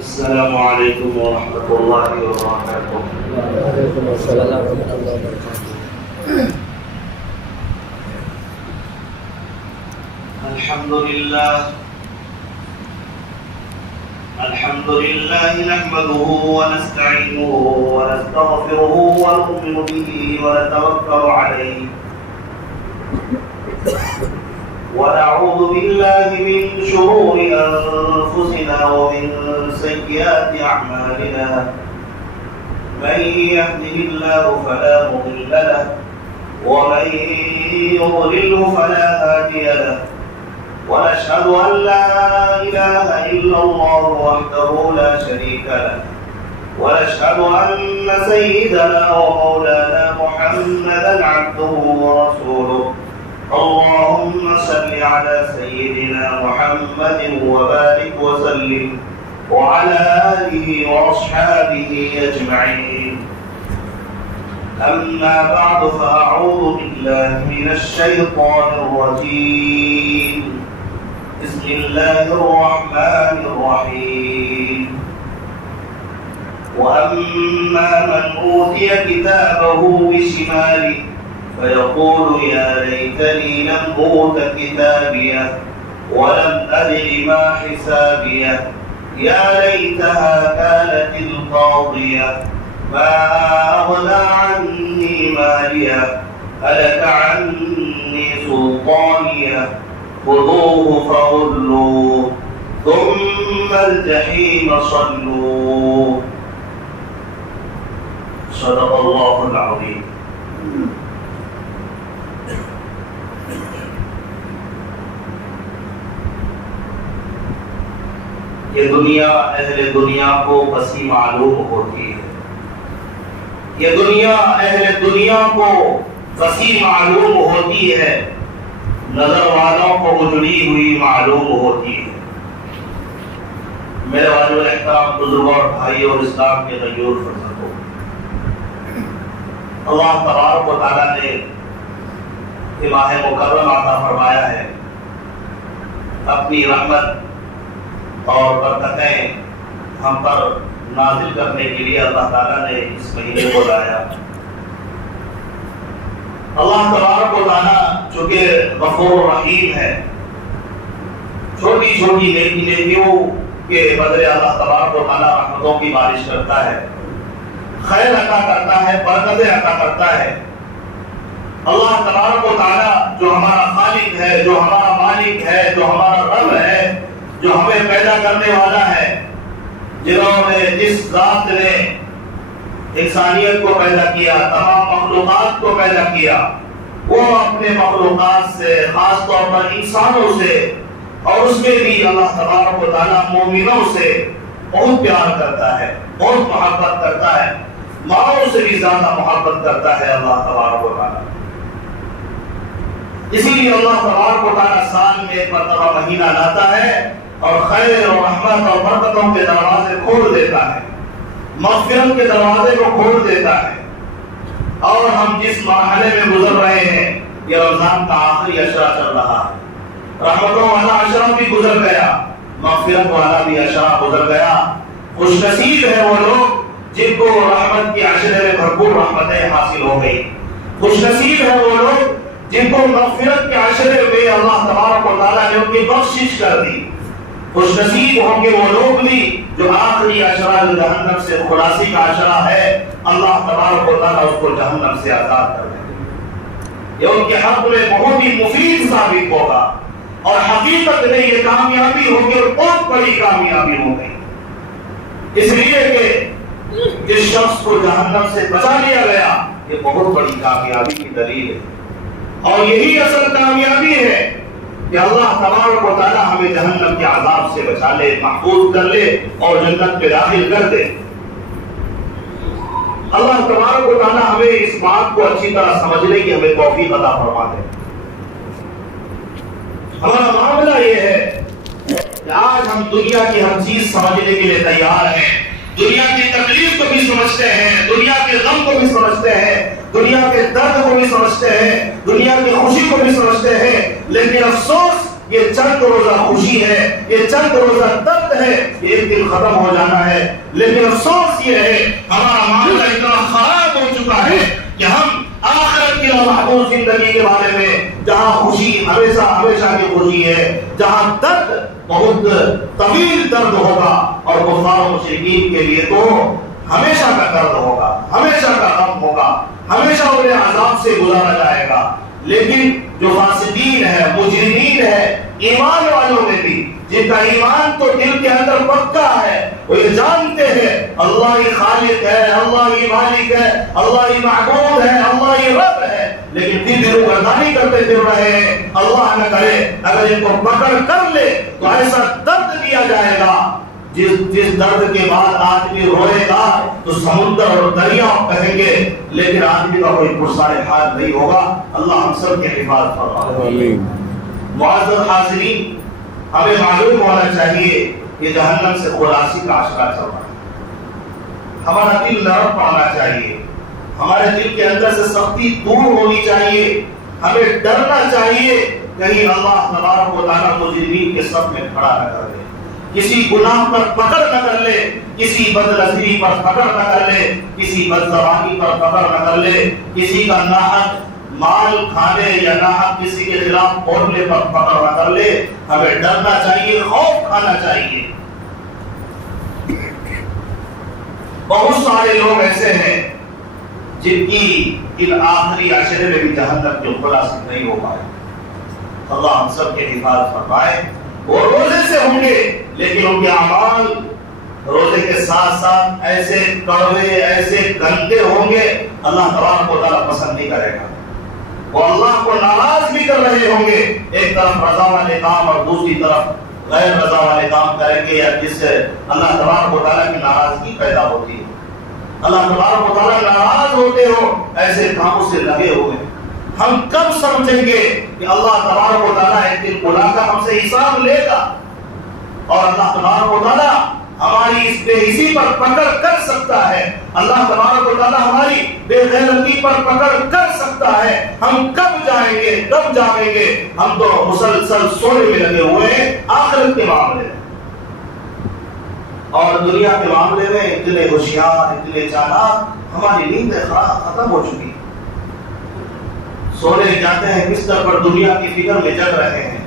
السلام علیکم ورحمۃ اللہ وبرکاتہ۔ وعلیکم السلام ورحمۃ اللہ وبرکاتہ۔ الحمد للہ نحمده ونستعینه ونستغفره ونؤمن به ونتوکل علیہ ونعوذ بالله من شرور أنفسنا ومن سيئات أعمالنا من يهده الله فلا مضل له ومن يضلله فلا هادي له ونشهد أن لا إله إلا الله وحده لا شريك له ونشهد أن سيدنا ومولانا محمدا عبده ورسوله اللهم صل على سيدنا محمد وبارك وسلم وعلى آله وأصحابه أجمعين أما بعد فأعوذ بالله من الشيطان الرجيم بسم الله الرحمن الرحيم وأما من أوتي كتابه بشماله فيقول يا ليتني لم أوت كتابيه ولم أدر ما حسابيه يا ليتها كانت القاضية ما أغنى عني ماليه هلك عني سلطانيه خذوه فغلوه ثم الجحيم صلوه صدق الله العظيم۔ یہ دنیا اہل دنیا کو بسی معلوم ہوتی ہے، یہ دنیا اہل دنیا کو بسی معلوم ہوتی ہے، نظر والوں کو اجڑی ہوئی معلوم ہوتی ہے۔ میرے والد احترام بزرگوں اور بھائیوں اور اسلام کے غیور فرزندوں، اللہ تبارک و تعالیٰ نے یہ ماہ مکرم عطا فرمایا ہے، اپنی رحمت اور برکتیں ہم پر نازل کرنے کے لیے اللہ تعالیٰ نے اس مہینے کو لایا۔ اللہ تبارک و تعالیٰ چونکہ غفور رحیم ہے، چھوٹی چھوٹی نیکیوں کے بدلے اللہ تبارک و تعالیٰ رحمتوں کی بارش کرتا ہے، خیر عطا کرتا ہے، برکتیں عطا کرتا ہے۔ اللہ تبارک و تعالیٰ جو ہمارا خالق ہے، جو ہمارا مالک ہے، جو ہمارا رب ہے، جو ہمیں پیدا کرنے والا ہے، جنہوں نے جس ذات نے انسانیت کو پیدا کیا، تمام مخلوقات کو پیدا کیا، وہ اپنے مخلوقات سے، خاص طور پر انسانوں سے اور اس میں بھی اللہ تبارک و تعالیٰ مومنوں سے بہت پیار کرتا ہے، بہت محبت کرتا ہے، ماؤں سے بھی زیادہ محبت کرتا ہے اللہ تبارک و تعالیٰ۔ اسی لیے اللہ تبارک و تعالیٰ سال میں ایک مرتبہ مہینہ لاتا ہے اور خیر اور رحمت اور برکتوں کے دروازے کھول دیتا ہے، مغفرت کے دروازے کو کھول دیتا ہے۔ اور ہم جس مرحلے میں گزر رہے ہیں، یہ رمضان کا آخری عشرہ چل رہا ہے، رحمتوں والا عشرہ بھی گزر گیا، مغفرت والا بھی عشرہ گزر گیا۔ خوش نصیب ہے وہ لوگ جن کو رحمت کی عشرے میں بھرپور رحمتیں حاصل ہو گئی، خوش نصیب ہے وہ لوگ جن کو مغفرت کے عشرے میں اللہ تبارک و تعالیٰ نے ان کی بخشش کر دی۔ خوش نصیب ہوں گے وہ لوگ بھی جو آخری عشرہ جو جہنم سے خلاصی کا عشرہ ہے، اللہ تبارک و تعالیٰ اس کو جہنم سے آزاد کر دے گا۔ یہ ان کے حق میں بہت ہی مفید ثابت ہوگا اور حقیقت میں یہ کامیابی ہوگی اور بہت بڑی کامیابی ہو گئی، اس لیے کہ جس شخص کو جہنم سے بچا لیا گیا، یہ بہت بڑی کامیابی کی دلیل ہے۔ اور یہی اصل کامیابی ہے کہ اللہ تبارک و تعالیٰ ہمیں جہنم کے عذاب سے بچا لے، محفوظ کر لے اور جنت پہ داخل کر دے۔ اللہ تبارک و تعالیٰ ہمیں اس بات کو اچھی طرح سمجھنے کی ہمیں توفیق عطا فرما دے۔ ہمارا معاملہ یہ ہے کہ آج ہم دنیا کی ہر چیز سمجھنے کے لیے تیار ہیں، دنیا کی تکلیف کو بھی سمجھتے ہیں، دنیا کے غم کو بھی سمجھتے ہیں، دنیا کے درد کو بھی سمجھتے ہیں، دنیا کی خوشی کو بھی سمجھتے ہیں، لیکن افسوس یہ چند روزہ خوشی ہے، یہ چند روزہ درد ہے، یہ ایک دن ختم ہو جانا ہے. لیکن افسوس یہ ہے ہمارا معاملہ اتنا خراب ہو چکا ہے کہ ہم آخرت کی محبوب زندگی کے بارے میں جہاں خوشی ہمیشہ ہمیشہ کی خوشی ہے، جہاں درد بہت طویل درد ہوگا اور کفار و مشرکین کے لیے تو ہمیشہ کا درد ہوگا، ہمیشہ کا غم ہوگا، ہمیشہ انہیں عذاب سے گزارا جائے گا. لیکن جو فاسقین ہے، مجرمین ہے، ایمان والوں میں بھی جن کا ایمان تو دل کے اندر پکا ہے، وہ یہ جانتے ہیں اللہ ہی خالق ہے، اللہ ہی مالک ہے، اللہ ہی معبود ہے، اللہ ہی رب ہے، لیکن پھر بھی روگردانی کرتے پھر رہے ہیں. اللہ نہ کرے اگر ان کو پکڑ کر لے تو ایسا درد دیا جائے گا جس درد کے بعد آدمی روئے گا تو سمندر اور دریا کہیں گے، لیکن آدمی کا کوئی پرسار حال نہیں ہوگا. اللہ ہم سب کے حفاظت فرمائے. معزز حاضرین، ہمیں معلوم ہونا چاہیے کہ جہنم سے خلاصی کا آشکار چل رہا ہے. ہمارا دل نرم پڑنا چاہیے، ہمارے دل کے اندر سے سختی دور ہونی چاہیے، ہمیں ڈرنا چاہیے کہیں اللہ تبارک و تعالیٰ مجرمین کے صف میں کھڑا نہ کر دے، کسی گناہ پر پکڑ نہ کر لے، کسی بدنظری پر پکڑ نہ کر لے، کسی بدزبانی پر پکڑ نہ کر لے، کسی کا ناحق مال کھانے یا ناحق کسی کے خلاف بولنے پر پکڑ نہ کر لے. ہمیں ڈرنا چاہیے، خوف کھانا چاہیے. بہت سارے لوگ ایسے ہیں جن کی ان آخری عشرے میں بھی جہنم کی خلاصی نہیں ہو پائے. اللہ ہم سب کے حفاظت فرمائے. وہ روزے سے ہوں گے لیکن ان کے اعمال روزے کے ساتھ ساتھ ایسے کڑوے ایسے گندے ہوں گے اللہ تبارک و تعالیٰ پسند نہیں کرے گا. وہ اللہ کو ناراض بھی کر رہے ہوں گے. ایک طرف رضا والے کام اور دوسری طرف غیر رضا والے کام کریں گے یا جس سے اللہ تبارک و تعالیٰ کی ناراضگی پیدا ہوتی ہے. اللہ تبارک و تعالیٰ ناراض ہوتے ہو ایسے کاموں سے لگے ہوئے. ہم کب سمجھیں گے کہ اللہ تبارک و تعالیٰ ایک دن بلا کر ہم سے حساب لے گا اور اللہ تبارک و تعالیٰ ہماری اس بے حسی پر پکڑ کر سکتا ہے، اللہ تبارک و تعالیٰ ہماری بے غیرتی پر پکڑ کر سکتا ہے. ہم کب جائیں گے، کب جائیں گے؟ ہم تو مسلسل سونے میں لگے ہوئے ہیں آخرت کے معاملے میں، اور دنیا کے معاملے میں اتنے ہوشیار اتنے چالاک، ہماری نیند ختم ہو چکی. سونے جاتے ہیں بستر پر دنیا کی فکر میں جگ رہے ہیں،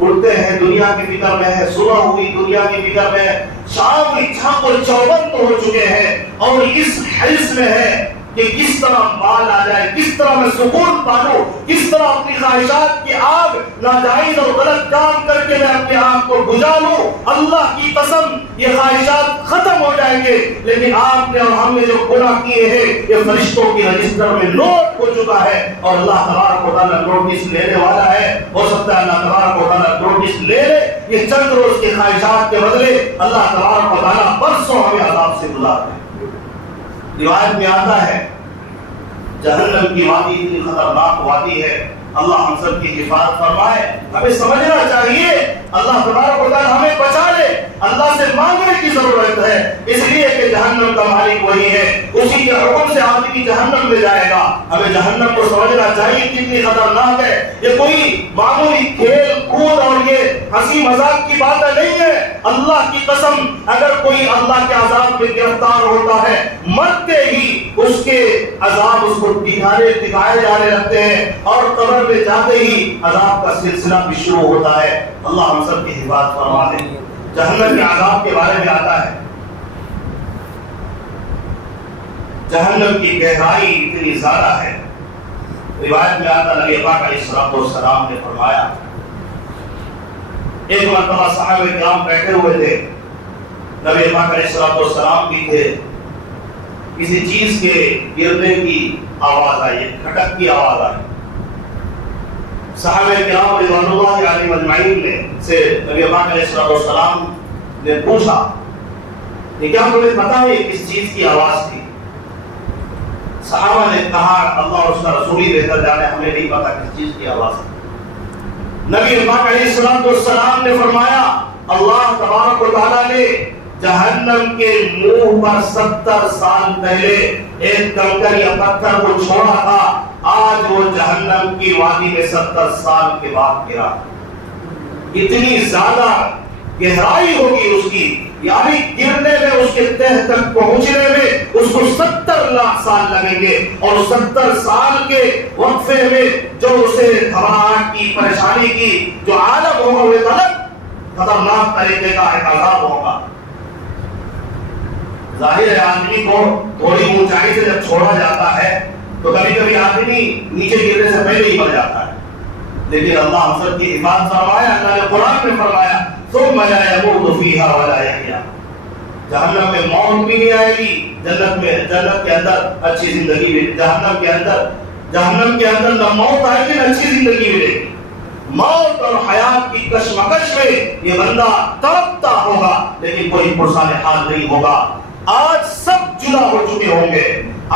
اٹھتے ہیں دنیا کی فکر میں ہے، صبح ہوئی دنیا کی فکر میں ہے، شام کی چھاپ اور چوبند ہو چکے ہیں اور اس حرص میں ہے کہ کس طرح مال آ جائے، کس طرح میں سکون پالوں، کس طرح اپنی خواہشات کی آگ ناجائز اور غلط کام کر کے میں اپنے آپ کو بجھا لوں. اللہ کی قسم یہ خواہشات ختم ہو جائیں گے، لیکن آپ نے اور ہم نے جو گناہ کیے ہیں یہ فرشتوں کی رجسٹر میں نوٹ ہو چکا ہے اور اللہ تبارک و تعالیٰ نوٹس لینے والا ہے. ہو سکتا ہے اللہ تبارک و تعالیٰ نوٹس لے لے، یہ چند روز کی خواہشات کے بدلے اللہ تبارک و تعالیٰ برسوں ہمیں عذاب سے گزار دے. روایت میں آتا ہے جہنم کی وادی اتنی خطرناک وادی ہے. اللہ ہم سب کی حفاظت فرمائے. ہمیں سمجھنا چاہیے اللہ تبارک و تعالیٰ ہمیں بچا لے. اللہ سے مانگنے کی ضرورت ہے، اس لیے کہ جہنم کا مالک وہی ہے، اسی کے حکم سے آدمی جہنم میں جائے گا. ہمیں جہنم کو سمجھنا چاہیے کتنی خطرناک ہے. یہ کوئی معمولی کھیل کود اور یہ ہنسی مذاق کی بات نہیں ہے. اللہ کی قسم اگر کوئی اللہ کے عذاب میں گرفتار ہوتا ہے مرتے ہی اس کے عذاب اس کو دکھائے جانے لگتے ہیں اور قبر میں جاتے ہی عذاب کا سلسلہ بھی شروع ہوتا ہے. اللہ ہم سب کی حفاظت فرما دے. جہنم کے عذاب کے بارے میں آتا ہے جہنم کی گہرائی اتنی زیادہ ہے. روایت میں آتا نبی پاک علیہ الصلوۃ والسلام نے فرمایا ایک مرتبہ صحابہ کرام بیٹھے ہوئے تھے، نبی پاک علیہ الصلوۃ والسلام بھی تھے، کسی چیز کے گرنے کی آواز آئی، کھٹک کی آواز آئی. صحابہ کرام رضوان اللہ علیہم اجمعین نے سے نبی پاک علیہ الصلوۃ والسلام نے پوچھا کہ کیا تمہیں پتا ہے کس چیز کی آواز تھی؟ صحابہ نے کہا اللہ اور اس کا رسول ہی بہتر جانے، ہمیں نہیں پتا کس چیز کی آواز تھی. نبی پاک علیہ الصلوۃ والسلام نے فرمایا اللہ تبارک و تعالیٰ نے جہنم کے منہ پر 70 سال پہلے ایک کنکر یا پتھر کو چھوڑا تھا، آج وہ جہنم کی وادی میں 70 سال کے بعد گرا. اتنی زیادہ گہرائی ہوگی اس کی، یعنی گرنے میں، اس کے تہ تک پہنچنے میں اس کو 70 لاکھ سال لگیں گے، اور 70 سال کے وقفے میں جو اسے گھبراہٹ کی، پریشانی کی جو عالم ہوگا، وہ ایک الگ خطرناک طریقے کا ایک عذاب ہوگا۔ ظاہر ہے آدمی کو تھوڑی اونچائی سے جب چھوڑا جاتا ہے تو کبھی کبھی آدمی نیچے گرنے سے پہلے ہی مر جاتا ہے، لیکن اللہ ہم سب کی حفاظت فرمایا، اللہ نے قرآن میں فرمایا ثم لا يموت فيها ولا يحيا، جہنم میں موت بھی نہیں آئے گی، جنت کے اندر اچھی زندگی بھی، جہنم کے اندر نہ موت آئے گی نہ اچھی زندگی ملے گی۔ موت اور حیات کی کشمکش میں یہ بندہ تڑپتا ہوگا، لیکن کوئی پرسان حال نہیں ہوگا۔ آج سب جدا ہو چکے ہوں گے،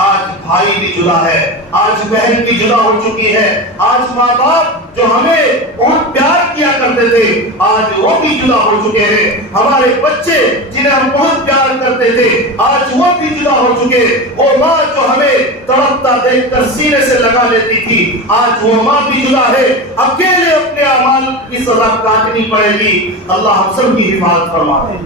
آج بھائی بھی جدا ہے، آج بہن بھی جدا ہو چکی ہے، آج ماں باپ جو ہمیں بہت پیار کیا کرتے تھے آج وہ بھی جدا ہو چکے ہیں، ہمارے بچے جنہیں ہم بہت پیار کرتے تھے آج وہ بھی جدا ہو چکے، وہ ماں جو ہمیں تڑپتا دیکھ کر سینے سے لگا لیتی تھی آج وہ ماں بھی جدا ہے، اکیلے اپنے اعمال کی سزا کاٹنی پڑے گی۔ اللہ ہم سب کی حفاظت فرمائے۔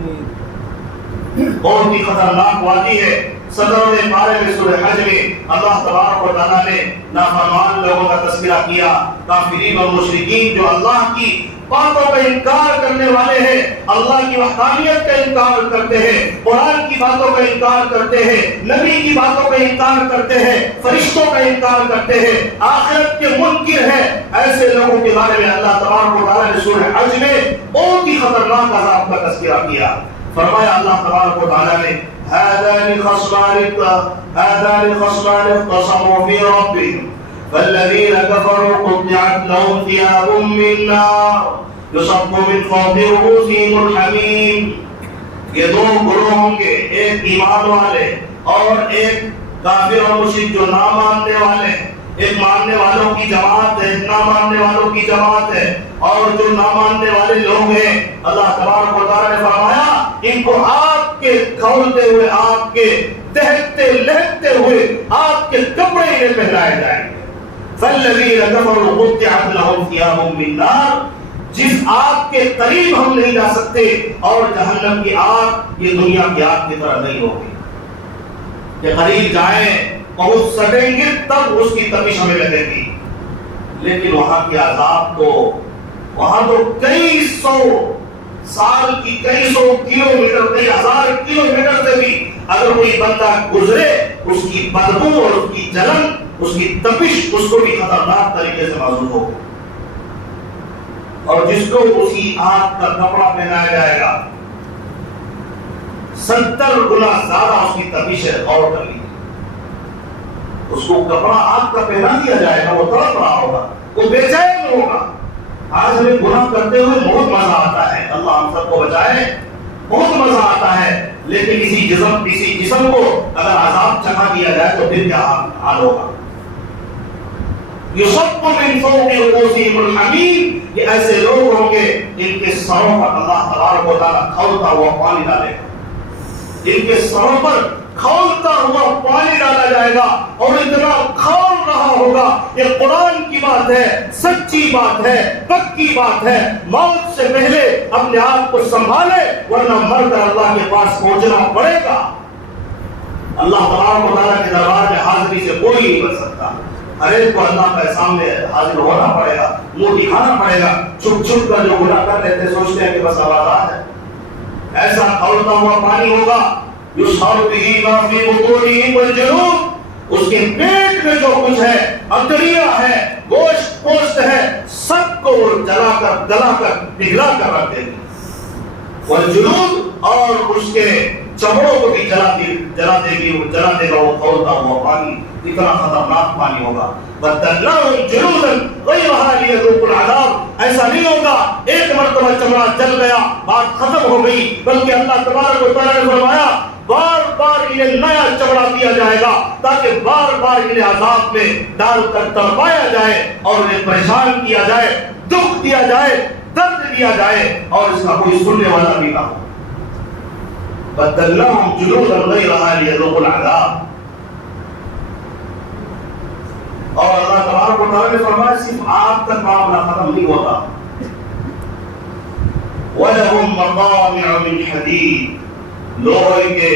بہت ہی خطرناک وادی ہے۔ 17ویں پارے میں سورہ حج میں اللہ تبارک و تعالیٰ نے نافرمان لوگوں کا تذکرہ کیا، کافرین اور مشرکین جو اللہ کی باتوں کا انکار کرنے والے ہیں، اللہ کی وحدانیت کا انکار کرتے ہیں، قرآن کی باتوں کا انکار کرتے ہیں، نبی کی باتوں کا انکار کرتے ہیں، فرشتوں کا انکار کرتے ہیں، آخرت کے منکر ہیں، ایسے لوگوں کے بارے میں اللہ تبارک و تعالیٰ نے سورہ حج میں بہت ہی خطرناک عذاب کا تذکرہ کیا۔ فرمایا اللہ تبارک و تعالیٰ نے هذان خصمان اختصموا في ربهم فالذين كفروا قطعت لهم ثياب من نار يصب من فوق رؤوسهم الحميم۔ یہ دو گروہ ہوں گے، ایک ایمان والے اور ایک کافر اور مشرک جو نہ ماننے والے، ایک ماننے والوں کی جماعت ہے، ایک نہ ماننے والوں کی جماعت ہے، اور جو نہ ماننے والے لوگ ہیں اللہ تبارک و تعالیٰ نے فرمایا ان کو آگ کے کھولتے ہوئے، آگ کے دہتے لہکتے ہوئے آگ کے کپڑے انہیں پہنائے جائیں گے۔ فَالَّذِينَ كَفَرُوا قُطِّعَتْ لَهُمْ ثِيَابٌ مِّن نَّارٍ، جس آگ کے قریب ہم نہیں جا سکتے، اور جہنم کی آگ یہ دنیا کی آگ کی طرح نہیں ہوگی کہ قریب جائیں پہنچ سکیں گے تب اس کی تپش ہمیں لگے گی، لیکن وہاں کی عذاب تو وہاں تو کئی سو سال کی، کئی سو کلومیٹر، کئی ہزار کلومیٹر سے بھی اگر کوئی بندہ گزرے اس کی بدبو اور اس کی جلن، اس کی تپش اس کو بھی خطرناک طریقے سے محسوس ہوگی، اور جس کو اسی آگ کا کپڑا پہنایا جائے گا 70 گنا زیادہ اس کی تپش ہے۔ اور کر لیجیے، اس کو کپڑا آگ کا پہنا دیا جائے گا، وہ تڑپ رہا ہوگا، وہ بے چین ہوگا۔ آج ہمیں گناہ کرتے ہوئے بہت مزہ آتا ہے، اللہ ہم سب کو بچائے، بہت مزہ آتا ہے، لیکن کسی جسم کو اگر عذاب چکھا دیا جائے تو پھر کیا حال ہوگا۔ یصب من فوق رؤوسهم الحمیم، یہ ایسے لوگ ہوں گے جن کے سروں پر اللہ تبارک و تعالیٰ کھولتا ہوا پانی ڈالے گا، جن کے سروں پر کھولتا ہوا پانی ڈالا جائے گا، اور اتنا کھول رہا ہوگا۔ یہ قرآن کی بات ہے، سچی بات ہے، پکی بات ہے۔ موت سے پہلے اپنے آپ کو سنبھالے، ورنہ مر کر اللہ کے پاس پہنچنا پڑے گا۔ اللہ تبارک و تعالیٰ کے دربار میں حاضری سے کوئی نہیں بچ سکتا، ہر ایک کو اللہ کے سامنے حاضر ہونا پڑے گا، منہ دکھانا پڑے گا۔ چھپ چھپ کر جو گناہ کر لیتے سوچتے ہیں کہ بس آباد ہے، ایسا کھولتا ہوا پانی ہوگا یصحب به ما فی بطونهم والجلود، اس کے پیٹ میں جو کچھ ہے، اندریا ہے، گوشت پوست ہے، سب کو وہ جلا کر گلا کر پگھلا کر رکھ دے گی، والجلود، اور اس کے چمڑوں کو بھی جلا دے گی، وہ جلا دے گا وہ کھولتا ہوا پانی۔ اتنا خطرناک پانی ہوگا۔ بدلناهم جلودا غيرها ليذوقوا العذاب، ایسا نہیں ہوگا ایک مرتبہ چمڑا جل گیا بات ختم ہو گئی، بلکہ اللہ تبارک و تعالیٰ نے فرمایا بار بار انہیں نیا چمڑا دیا جائے گا تاکہ بار بار انہیں عذاب میں ڈال کر تڑپایا جائے اور انہیں پریشان کیا جائے، دکھ دیا جائے، درد دیا جائے، اور اس کا کوئی سننے والا بھی نہ ہو۔ بدلناهم جلودا غيرها ليذوقوا العذاب۔ اور اللہ تبارک و تعالیٰ نے فرمایا صرف آگ تک معاملہ ختم نہیں ہوتا، وَلَهُمْ مَقَامِعُ مِنْ حَدِيدٍ، لوہے کے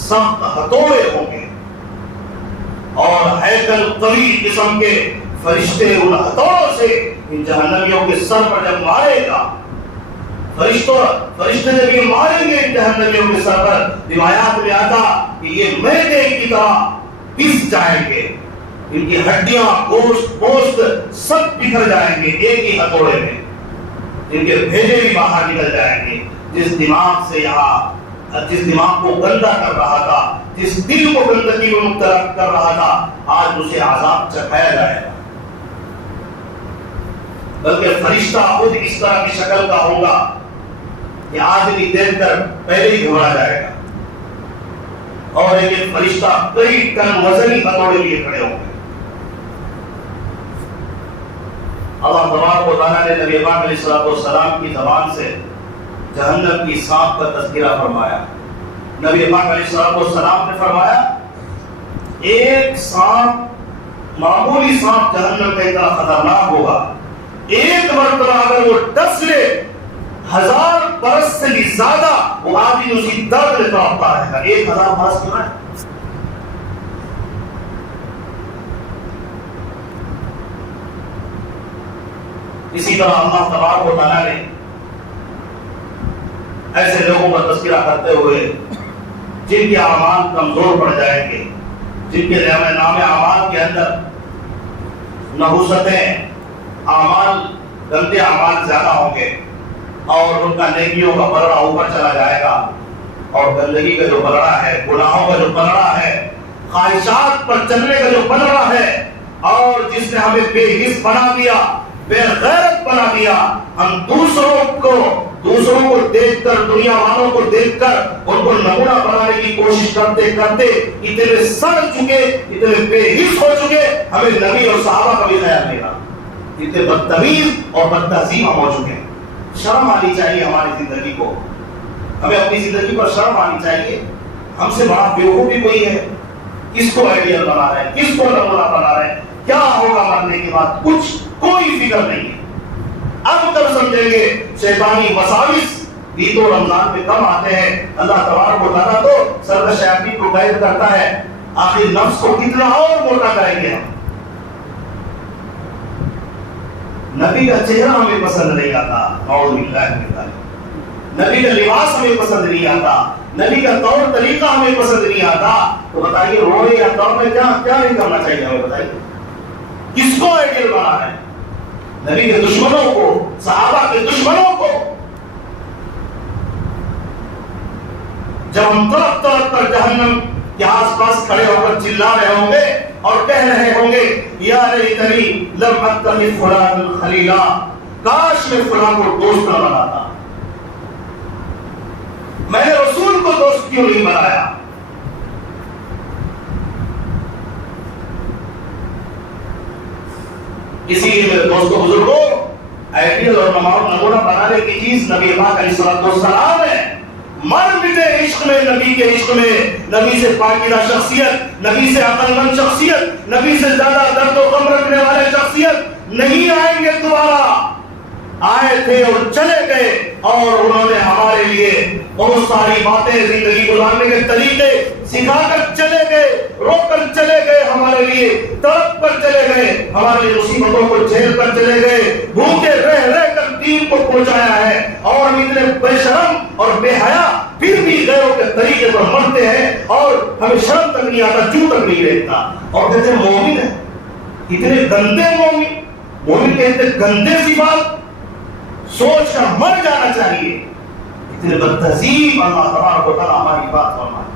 سخت ہتھوڑے ہوں گے اور ہیکل قوی قسم کے فرشتے ان ہتھوڑوں سے ان جہنمیوں کے سر پر جب مارے گا، فرشتے جب یہ ماریں گے ان جہنمیوں کے سر پر، روایات میں آتا کہ یہ میدے کی طرح پس جائیں گے، ان کی ہڈیاں گوشت سب بکھر جائیں گے ایک ہی ہتھوڑے میں، ان کے بھیجے بھی باہر نکل جائیں گے۔ جس دماغ کو گندا کر رہا تھا، جس دل کو گندگی میں مبتلا کر رہا تھا، آج اسے عذاب چکھایا جائے گا۔ بلکہ فرشتہ خود اس طرح کی شکل کا ہوگا کہ آدمی دیکھ کر پہلے ہی گھبرا جائے گا، اور ایک فرشتہ کئی ٹن وزنی ہتھوڑے لیے کھڑے ہوں گے۔ اللہ تبارک و تعالیٰ نے نبی پاک علیہ السلام کی زبان سے جہنم کی سانپ کا تذکرہ فرمایا۔ نبی پاک علیہ السلام نے فرمایا ایک سانپ، معمولی سانپ جہنم کا اتنا خطرناک ہوگا، ایک مرتبہ اگر وہ ڈس لے 1000 برس سے بھی زیادہ وہ آدمی اسی درد میں تڑپتا رہے گا۔ 1000 برس کیوں ہے؟ اسی طرح اللہ تبارک و تعالیٰ نے ایسے لوگوں کا تذکرہ کرتے ہوئے جن کے اعمال کمزور پڑ جائیں گے، جن کے نام اعمال کے اندر نحوستیں، اعمال گندے اعمال زیادہ ہوں گے اور ان کا نیکیوں کا پلڑا اوپر چلا جائے گا، اور گندگی کا جو پلڑا ہے، گناہوں کا جو پلڑا ہے، خواہشات پر چلنے کا جو پلڑا ہے، اور جس نے ہمیں بے حس بنا دیا، بے غیرت بنا دیا، ہم دوسروں کو دیکھ کر، دنیا والوں کو دیکھ کر ان کو نمونہ بنانے کی کوشش کرتے کرتے اتنے سڑ چکے، اتنے بے حس ہو چکے، ہمیں نبی اور صحابہ کا بھی خیال نہیں رہا، اتنے بدتمیز اور بدتہذیب ہم ہو چکے ہیں۔ شرم آنی چاہیے ہماری زندگی کو، ہمیں اپنی زندگی پر شرم آنی چاہیے۔ ہم سے بڑا بیوقوف بھی کوئی ہے؟ کس کو آئیڈیل بنا رہے ہیں، کس کو نمونہ بنا رہے ہیں، کیا ہوگا مرنے کے بعد، کچھ کوئی فکر نہیں ہے۔ اب تب سمجھیں گے شیطانی وساوس بھی تو رمضان میں کم آتے ہیں۔ اللہ تبارک و تعالیٰ تو سرد شیاطین کو قید کرتا ہے، آخر نفس کو کتنا اور موٹا کریں گے ہم۔ نبی کا چہرہ ہمیں پسند نہیں آتا، نعوذ باللہ من ذالک، نبی کا لباس ہمیں پسند نہیں آتا، نبی کا طور طریقہ ہمیں پسند نہیں آتا، تو بتائیے رونے یا طور میں کیا نہیں کرنا چاہیے ہمیں؟ بتائیے کس کو آئیڈیل بنا ہے؟ نبی کے دشمنوں کو، صحابہ کے دشمنوں کو۔ جب ہم طرف طرف پر جہنم کے آس پاس کھڑے ہو کر چلا رہے ہوں گے اور کہہ رہے ہوں گے یا لیتنی لم اتخذ فلانا خلیلا، کاش میں فلاں کو دوست نہ بناتا، میں نے رسول کو دوست کیوں نہیں بنایا۔ اسی لیے میرے دوستوں بزرگوں، آئیڈیل اور نمونہ بنانے کی چیز نبی پاک علیہ السلام ہے۔ مر مٹے عشق میں، نبی کے عشق میں، نبی سے پاکیزہ شخصیت، نبی سے عقل مند شخصیت، نبی سے زیادہ درد و غم رکھنے والے شخصیت نہیں آئیں گے دوبارہ۔ آئے تھے اور چلے گئے، اور انہوں نے ہمارے لیے بہت ساری باتیں، زندگی گزارنے کے طریقے سکھا کر چلے گئے، رو کر چلے گئے، ہمارے لیے تڑپ کر چلے گئے، ہمارے لیے مصیبتوں کو جھیل کر چلے گئے، بھوکے رہ رہ کر دین کو پہنچایا ہے، اور ہم اتنے بے شرم اور بے حیا پھر بھی غیروں کے طریقے پر مرتے ہیں، اور ہمیں شرم تک نہیں آتا، چوں تک نہیں رہتا، اور کہتے ہیں مومن ہے، اتنے گندے مومن، مومن کے اتنے گندے صفات، سوچ کر مر جانا چاہیے، اتنے بدتہذیب۔ اللہ تبارک و تعالیٰ ہماری بات فرمائے۔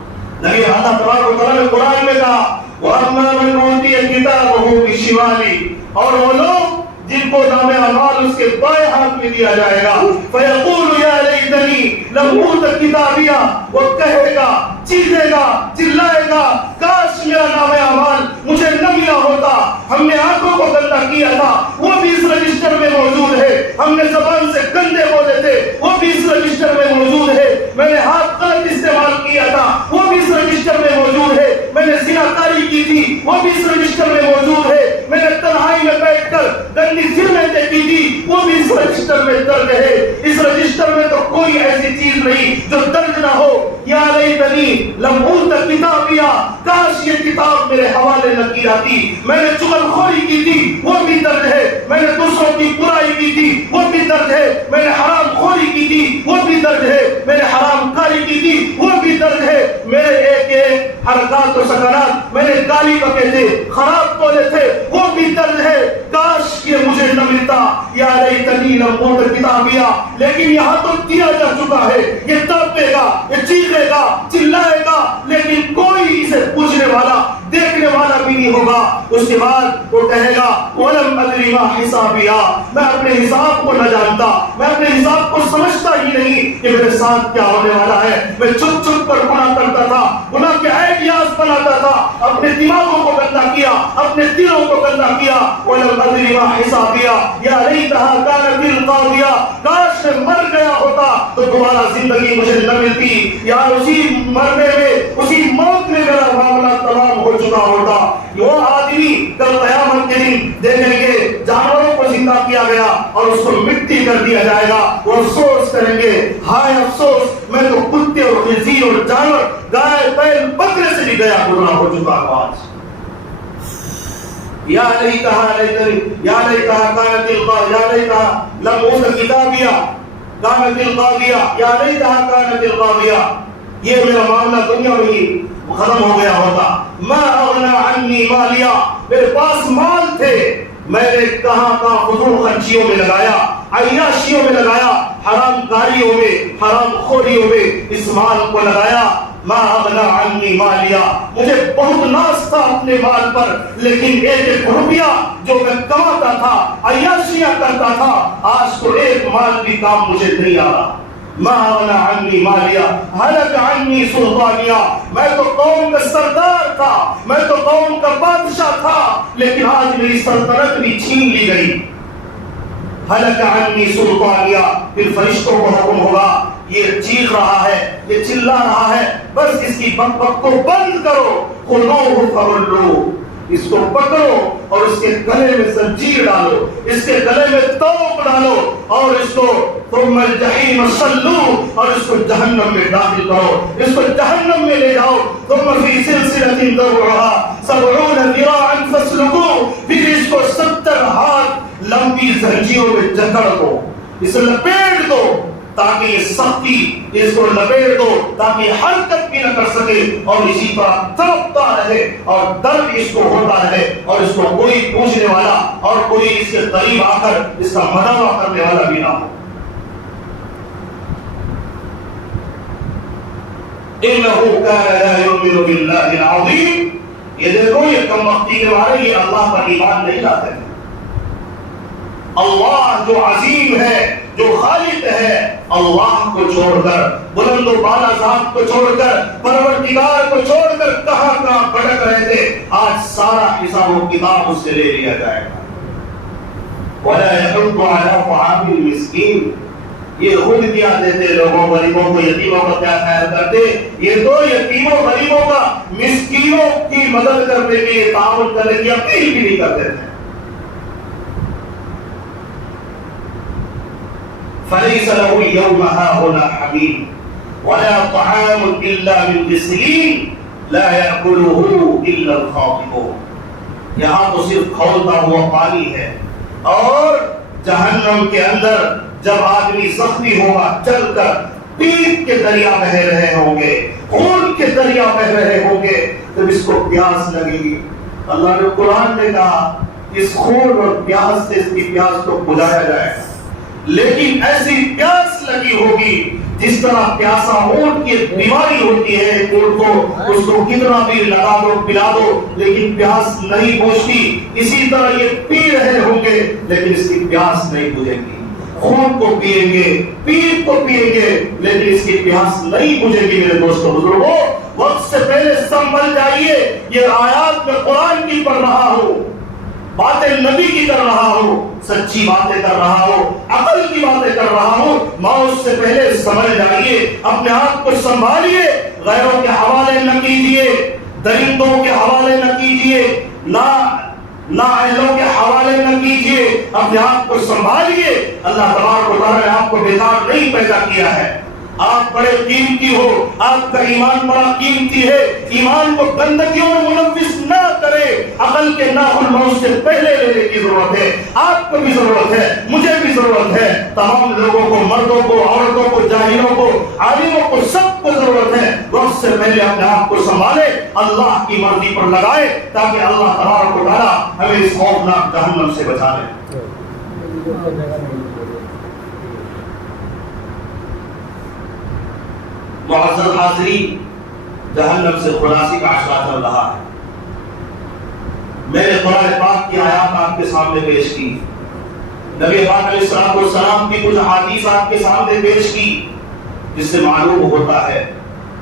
نبی اللہ تبارک و تعالیٰ نے قرآن میں کہا وَأَمَّا مَنْ أُوتِيَ كِتَابَهُ بِشِمَالِهِ، اور وہ لوگ جن کو نام اعمال اس کے بائیں ہاتھ میں دیا جائے گا، فَيَقُولُ يَا لَيْتَنِي لَمْ أُوتَ كِتَابِيَهْ، وہ کہے گا، چیخے گا، چلائے گا، کاش میرا نام اعمال مجھے نہ ملا ہوتا، ہم نے آنکھوں کو گندا کیا تھا، وہ بھی اس رجسٹر میں موجود ہے، ہم نے زبان سے گندے بولے تھے، وہ بھی اس رجسٹر میں موجود ہے، میں نے ہاتھ غلط استعمال کیا تھا، وہ بھی اس رجسٹر میں موجود ہے، میں نے زنا کاری کی تھی، وہ بھی اس رجسٹر میں موجود ہے، میں نے تنہائی میں بیٹھ کر گندی فلمیں دیکھی تھی وہ بھی اس رجسٹر میں درج ہے. اس رجسٹر میں تو کوئی ایسی چیز نہیں جو درج نہ ہو. یا لیتنی لم اوت کتابیا, کاش یہ کتاب میرے حوالے نہ کی جاتی. میں نے چغل خوری کی تھی وہ بھی درج ہے, میں نے دوسروں کی برائی کی تھی وہ بھی درج ہے, میں نے حرام خوری کی تھی وہ بھی درج ہے, میں نے حرام کاری کی تھی وہ بھی درج ہے. میرے ایک ایک حرکات و سکنات میں نے گالی بکے تھے, خراب بولے تھے وہ بھی درج ہے. کاش یہ مجھے نہ ملتا. یا لیتنی لم اوت کتابیا, لیکن یہاں تو دیا جا چکا ہے. یہ تڑپے گا, یہ چیخے گا, چلائے گا, لیکن کوئی اسے پوچھنے والا دیکھنے والا بھی نہیں ہوگا. اس کے بعد وہ کہے گا وَلَمْ أَدْرِ مَا حِسَابِيَا, میں اپنے حساب کو نہ جانتا, میں اپنے حساب کو سمجھتا ہی نہیں کہ میرے ساتھ کیا ہونے والا ہے. میں چھپ چھپ کر گناہ کرتا تھا, گناہ کے آئیڈیاز بناتا تھا, اپنے دماغوں کو گندا کیا, اپنے دلوں کو گندا کیا. وَلَمْ أَدْرِ مَا حِسَابِيَا يَا لَيْتَهَا كَانَتِ الْقَاضِيَةَ, کاش میں مر گیا ہوتا تو دوبارہ زندگی مجھے نہ ملتی. یار اسی مرنے میں, اسی موت میں میرا معاملہ تمام ہو چکا ہوتا. وہ آدمی کل قیامت کے دن دیکھیں گے جانوروں کو زندہ کیا گیا اور اس کو مٹی کر دیا جائے گا. وہ افسوس کریں گے, ہائے افسوس, میں تو کتے اور خنزیر اور جانور, گائے بیل بکرے سے بھی گیا گزرا ہو چکا ہوں آج. یا لیتہا لیتنی یا لیتہا کانت القاضیہ یا لیتہا لم اوت کتابیا کانت القاضیہ یا لیتہا کانت القاضیہ, یہ میرا معاملہ دنیا میں ہی ختم ہو گیا ہوتا. ما اغنی عنی مالیا, میرے پاس مال تھے, میں نے کہاں کہاں فضول خرچیوں میں لگایا, عیاشیوں میں لگایا, حرام کاریوں میں, حرام خوریوں میں اس مال کو لگایا. ما اغنی عنی مالیا, مجھے بہت ناز تھا اپنے مال پر, لیکن ایک ایک روپیہ جو میں کماتا تھا, عیاشیاں کرتا تھا, آج تو ایک مال بھی کام مجھے نہیں آ رہا. ما اغنی عنی مالیا ہلک عنی سلطانیہ, میں تو قوم کا سردار تھا, میں تو قوم کا بادشاہ تھا, لیکن آج میری سلطنت بھی چھین لی گئی. ہلک عنی سلطانیہ, پھر فرشتوں کو حکم ہوگا, یہ چیخ رہا ہے, یہ چلا رہا ہے, بس اس کی بک بک کو بند کرو. خذوہ فغلوہ, اس کو پکڑو اور اس کے گلے میں زنجیر ڈالو, اس کے گلے میں توق ڈالو, اور اس کو ثم الجحیم صلوہ, اور اس کو جہنم میں داخل کرو, اس کو جہنم میں لے جاؤ. ثم فی سلسلۃ ذرعها 70 ذراعا فاسلکوہ, پھر اس کو 70 ہاتھ لمبی زنجیروں میں جکڑ دو, اسے لپیٹ دو تاکہ یہ سختی اس کو لپیٹ دو تاکہ حرکت بھی نہ کر سکے, اور اسی طرح تڑپتا رہے اور درد اس کو ہوتا رہے, اور اس کو کوئی پوچھنے والا اور کوئی اس کے قریب آ کر اس کا مداوع کرنے والا بھی نہ ہو. انه كان لا يؤمن بالله العظیم, یہ دیکھو یہ کم وقتی کے بارے یہ اللہ پر ایمان نہیں لاتے ہیں. اللہ جو عظیم ہے, جو خالق ہے, اللہ کو چھوڑ کر, بلند و بالا ذات کو چھوڑ کر, پروردگار کو چھوڑ کر کہاں کہاں بھٹک رہے تھے. آج سارا حساب و کتاب اس سے لے لیا جائے گا. وَلَا يَحُضُّ عَلَىٰ طَعَامِ الْمِسْكِينِ, یہ خود کیا دیتے لوگوں, غریبوں کو, یتیموں کا کیا خیال کرتے. یہ تو یتیموں غریبوں کا, مسکینوں کی مدد کرنے کے لیے, تعاون کرنے کی اپیل بھی نہیں کرتے تھے. فليس له اليوم هاهنا حميم ولا طعام إلا من غسلين لا يأكله إلا الخاطئون. یہاں تو صرف کھولتا ہوا پانی ہے, اور جہنم کے اندر جب آدمی زخمی ہوگا چل کر, پیپ کے دریا بہہ رہے ہوں گے, خون کے دریا بہہ رہے ہوں گے, جب اس کو پیاس لگے گی, اللہ نے قرآن میں کہا اس خون اور پیاس سے اس کی پیاس کو بجھایا جائے گا. لیکن ایسی پیاس لگی ہوگی جس طرح پیاسا اونٹ کی بیماری ہوتی ہے, اونٹ کو اس کو کتنا بھی لگا دو پلا دو لیکن پیاس نہیں بجھتی, اسی طرح یہ پی رہے ہوں گے لیکن اس کی پیاس نہیں بجھے گی. خون کو پیئیں گے, پیپ کو پیئیں گے, لیکن اس کی پیاس نہیں بجھے گی. میرے دوستو بزرگوں, وقت سے پہلے سنبھل جائیے. یہ آیات میں قرآن کی پڑھ رہا ہوں, باتیں نبی کی کر رہا ہوں, سچی باتیں کر رہا ہوں, عقل کی باتیں کر رہا ہوں. موت سے پہلے سمجھ جائیے, اپنے آپ کو سنبھالیے, غیروں کے حوالے نہ کیجیے, درندوں کے حوالے نہ کیجیے, نہ نااہلوں کے حوالے نہ کیجیے، اپنے آپ کو سنبھالیے۔ اللہ تبارک و تعالیٰ نے آپ کو بیکار نہیں پیدا کیا ہے، آپ بڑے قیمتی ہو، آپ کا ایمان بڑا قیمتی ہے۔ ایمان کو گندگیوں میں ملوث نہ کرے، عقل کے ناخن موت سے پہلے لینے کی ضرورت ہے۔ آپ کو بھی ضرورت ہے، مجھے بھی ضرورت ہے، تمام لوگوں کو، مردوں کو، عورتوں کو، جاہلوں کو، عالموں کو، سب کو ضرورت ہے وقت سے پہلے اپنے آپ کو سنبھالے، اللہ کی مرضی پر لگائے، تاکہ اللہ تبارک و تعالیٰ ہمیں اس خوفناک جہنم سے بچا لے۔ معزز حاضرین، جہنم سے خلاصی کا عشرہ چل رہا ہے۔ میں نے قرآن پاک کی آیات آپ کے سامنے پیش کی، نبی پاک علیہ السلام کی کچھ حدیث آپ کے سامنے پیش کی، جس سے معلوم ہوتا ہے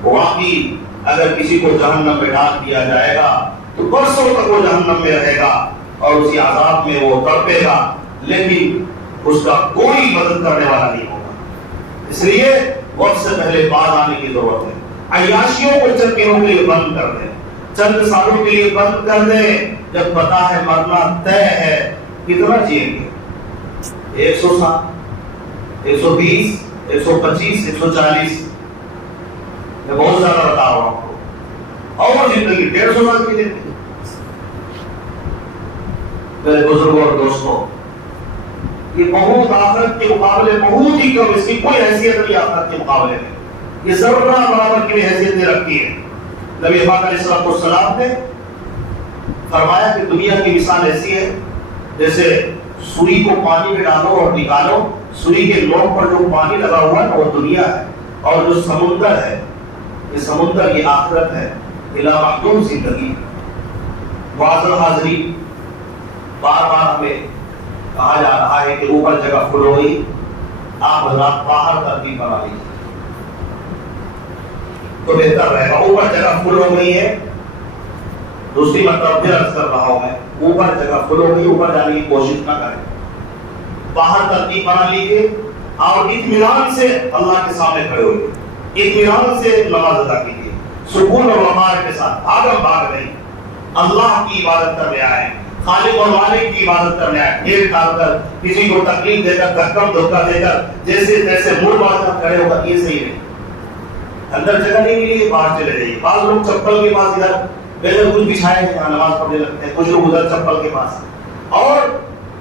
واقعی اگر کسی کو جہنم میں ڈال دیا جائے گا تو برسوں تک وہ جہنم میں رہے گا اور اسی عذاب میں وہ تڑپے گا، لیکن اس کا کوئی مدد کرنے والا نہیں ہوگا۔ اس لیے وقت سے پہلے باز آنے کی ضرورت ہے۔ عیاشیوں کو چند دنوں کے لیے بند کر دیں، چند سالوں کے لیے بند کر دیں، جب پتا ہے مرنا طے ہے۔ کتنا جیئیں گے؟ 100 سال، 120، 125، 140؟ میں بہت زیادہ بتا رہا ہوں آپ کو، اور زندگی 150 سال کی زندگی۔ میرے بزرگوں اور دوستوں، یہ بہت آخرت کے مقابلے بہت ہی کم، اس کی کوئی حیثیت نہیں آخرت کے مقابلے میں، یہ ذرہ برابر کی بھی حیثیت نہیں رکھتی ہے۔ نبی پاک علیہ السلام نے فرمایا کہ دنیا کی مثال ایسی ہے جیسے سوئی کو پانی میں ڈالو اور نکالو، سوئی کے نوک پر جو پانی لگا ہوا ہے وہ دنیا ہے، اور جو سمندر ہے یہ سمندر یہ آخرت ہے، الا محدود زندگی۔ معزز حاضرین، بار بار ہمیں کہا جا رہا ہے کہ اوپر جگہ فل ہو گئی، آپ حضرات باہر ترتیب بنا لیجیے تو بہتر رہے گا۔ اوپر جگہ فل ہو گئی ہے، دوسری مرتبہ پھر عرض کر رہا ہوں میں، اوپر جگہ فل ہو گئی، اوپر جانے کی کوشش نہ کریں، باہر ترتیب بنا لیجیے اور اطمینان سے اللہ کے سامنے کھڑے ہوئیے، اطمینان سے نماز ادا کیجیے، سکون اور وقار کے ساتھ، بھاگم بھاگ نہیں، اللہ کی عبادت کرنے آئے، خالق اور مالک کی عبادت کرنے آئے، ڈھیر ڈال کر، کسی کو تکلیف دے کر، دھکم دھوکہ دے کر، جیسے تیسے منہ باندھ کر کھڑے ہوگا، یہ صحیح نہیں۔ اندر جگہ نہیں ملی، باہر چلے جائیے۔ بعض لوگ چپل کے پاس ادھر بغیر کچھ بچھائے ہیں نماز پڑھنے لگتے ہیں، کچھ لوگ ادھر چپل کے پاس، اور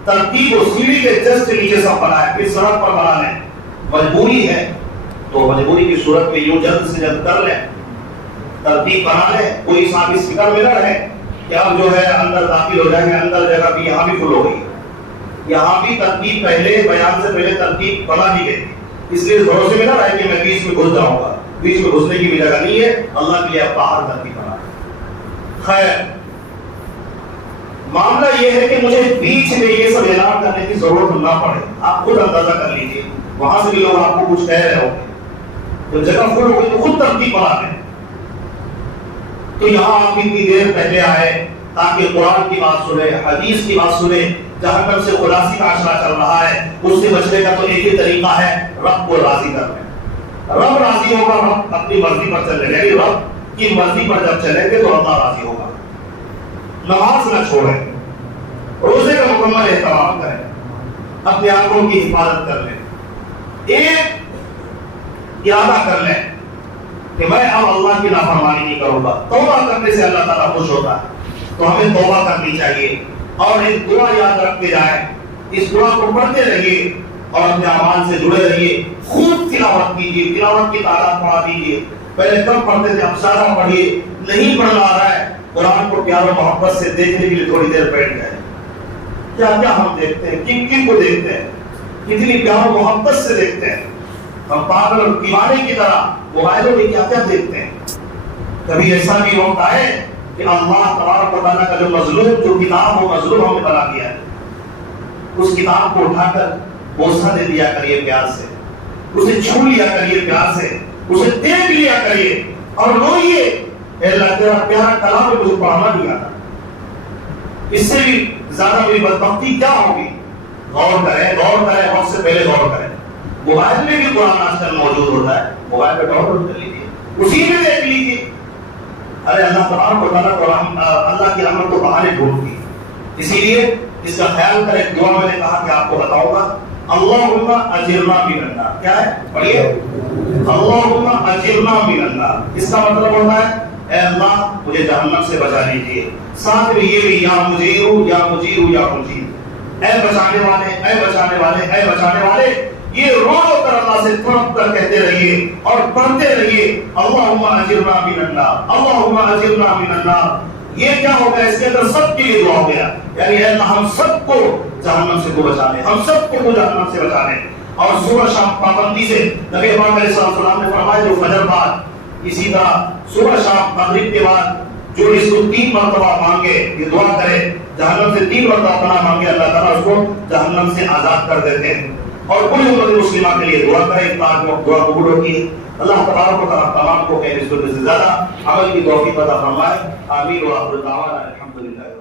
ترتیب و سیڑھی کے جسٹ نیچے سب بنائے، پھر سڑک پر بنا لیں۔ مجبوری ہے تو مجبوری کی صورت میں یوں جلد سے جلد کر لیں، ترتیب بنا لیں، کوئی صاحب اس فکر میں نہ رہے کہ اب جو ہے اندر داخل ہو جائیں گے، اندر جگہ بھی یہاں بھی فل ہو گئی، یہاں بھی ترتیب پہلے بیان سے پہلے ترتیب بنا دی گئی، اس لیے بھروسے میں نہ رہے کہ میں بیچ میں گھس جاؤں گا، بیچ میں گھسنے کی بھی جگہ نہیں ہے، اللہ کے لیے آپ باہر ترتیب بنا۔ خیر، معاملہ یہ ہے کہ مجھے بیچ میں یہ سب اعلان کرنے کی ضرورت نہ پڑے، آپ خود اندازہ کر لیجیے، وہاں سے بھی لوگ آپ کو کچھ کہہ رہے ہوں گے، جب جگہ فل ہو گئی تو خود ترتیب بنا لیں۔ تو یہاں آپ اتنی دیر پہلے آئے تاکہ قرآن کی بات سنیں، حدیث کی بات سنیں، جہنم سے خلاصی کا عشرہ چل رہا ہے، اس سے بچنے کا تو ایک ہی طریقہ ہے، رب کو راضی کرنا۔ رب راضی ہوگا، رب اپنی مرضی پر چلے گا، رب کی مرضی پر جب چلیں گے تو اللہ راضی ہوگا۔ نماز نہ چھوڑیں، روزے کا مکمل اہتمام کریں، اپنے آنکھوں کی حفاظت کر لیں، ایک ارادہ کر لیں کہ میں اب اللہ کی نافرمانی نہیں کروں گا۔ توبہ کرنے سے اللہ تعالیٰ خوش ہوتا ہے، تو ہمیں توبہ کرنی چاہیے، اور ایک دعا یاد رکھتے جائیں، اس دعا کو پڑھتے رہیے اور اپنے اعمال سے جڑے رہیے، خوب تلاوت کیجیے، تلاوت کی تعداد بڑھا دیجیے، پہلے کم پڑھتے تھے اب زیادہ پڑھیے، نہیں پڑھ آ رہا ہے قرآن کو پیار و محبت سے دیکھنے کے لیے تھوڑی دیر بیٹھ جائے۔ کیا کیا ہم دیکھتے ہیں، کن کن کو دیکھتے ہیں، کتنی پیار و محبت سے دیکھتے ہیں، ہم پاگل اور دیوانے کی طرح موبائلوں میں کیا کیا دیکھتے ہیں۔ کبھی ایسا بھی وقت آئے کہ اللہ تبارک و تعالیٰ کا جو مظلوم جو کتاب وہ مظلوم ہم نے بنا دیا ہے، اس کتاب کو اٹھا کر بوسہ دے دیا کریے پیار سے، اسے چھو لیا کریے پیار سے، اسے دیکھ لیا کریے اور روئیے، اے اللہ تیرا پیارا کلام ہے مجھے پڑھنا نہیں آتا۔ اس سے بھی زیادہ میری بدبختی کیا ہوگی؟ غور کریں، غور کریں، وقت سے پہلے غور کریں۔ موبائل میں بھی قرآن آج کل موجود ہوتا ہے، موبائل پہ ڈاؤن لوڈ کر لیجیے، اسی میں دیکھ لیجیے۔ ارے اللہ تبارک و تعالیٰ کو اللہ کی رحمت کو بہانے ڈھونڈتی، اسی لیے اس کا خیال کریں. دعا میں نے کہا کہ آپ کو بتاؤں گا. اللہم اجرنا من النار. کیا ہے؟ پڑھیے. اللہم اجرنا من النار. اس کا مطلب ہوتا ہے اے اللہ مجھے جہنم سے بچا لیجیے. ساتھ میں یہ بھی یا مجیرو یا مجیرو یا مجیر. اے بچانے والے، اے بچانے والے، اے بچانے والے. یہ رو رو کر اللہ سے تڑپ کر کہتے رہیے اور پڑھتے رہیے اللہم اجرنا من النار، اللہم اجرنا من النار. یہ کیا ہو گیا؟ اس کے اندر سب کے لیے دعا ہو گیا. یعنی اے اللہ ہم سب کو جہنم سے تو بچا لے، ہم سب کو جہنم سے بچا لے. اور صبح شام پابندی سے نبی پاک علیہ السلام نے فرمایا جو فجر بعد، اسی طرح صبح شام مغرب کے بعد جو اس کو 3 مرتبہ مانگے، یہ دعا کرے، جہنم سے 3 مرتبہ پناہ مانگے، اللہ تعالیٰ اس کو جہنم سے آزاد کر دیتے ہیں. اور کل امت مسلمہ کے لیے دعا کریں تاکہ وہ دعا قبول ہوتی ہے. اللہ تبارک و تعالیٰ تمام کو کہیں اس سے زیادہ عمل کی توفیق عطا فرمائے. آمین. وآخر دعوانا الحمدللہ.